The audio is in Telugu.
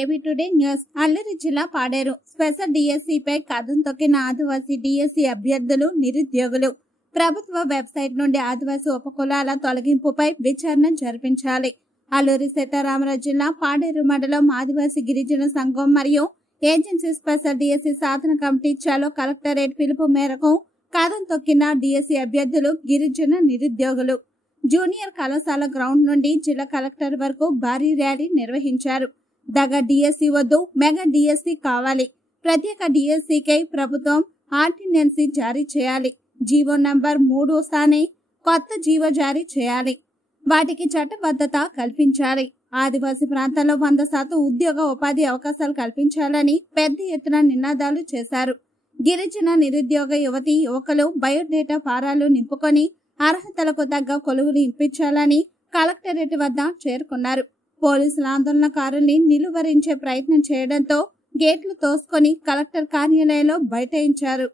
AB today news. అల్లూరి జిల్లా పాడేరు స్పెషల్ డిఎస్సిపై కథం తొక్కిన ఆదివాసీ డిఎస్సి అభ్యర్థులు, నిరుద్యోగులు. ప్రభుత్వ వెబ్సైట్ నుండి ఆదివాసీ ఉపకులాల తొలగింపుపై విచారణ జరిపించాలి. అల్లూరి సీతారామరాజు జిల్లా పాడేరు మండలం ఆదివాసీ గిరిజన సంఘం మరియు ఏజెన్సీ స్పెషల్ డిఎస్సి సాధన కమిటీ చలో కలెక్టరేట్ పిలుపు మేరకు కథం తొక్కిన డిఎస్సి అభ్యర్థులు, గిరిజన నిరుద్యోగులు జూనియర్ కళాశాల గ్రౌండ్ నుండి జిల్లా కలెక్టర్ వరకు భారీ ర్యాలీ నిర్వహించారు. దగ డిఎస్సి వద్దు, మెగా డిఎస్సి కావాలి. ప్రత్యేక డిఎస్సికై ప్రభుత్వం ఆర్డినెన్స్ జారీ చేయాలి. జీవో నంబర్ 3 స్థానే కొత్త జీవో జారీ చేయాలి. వాటికి చట్టబద్ధత కల్పించాలి. ఆదివాసీ ప్రాంతాల్లో 100% ఉద్యోగ ఉపాధి అవకాశాలు కల్పించాలని పెద్ద ఎత్తున నినాదాలు చేశారు. గిరిజన నిరుద్యోగ యువతి యువకులు బయోడేటా ఫారాలు నింపుకొని అర్హతలకు తగ్గ కొలువులు ఇప్పించాలని కలెక్టరేట్ వద్ద చేరుకున్నారు. పోలీసుల ఆందోళనకారుల్ని నిలువరించే ప్రయత్నం చేయడంతో గేట్లు తోసుకొని కలెక్టర్ కార్యాలయంలో బైఠాయించారు.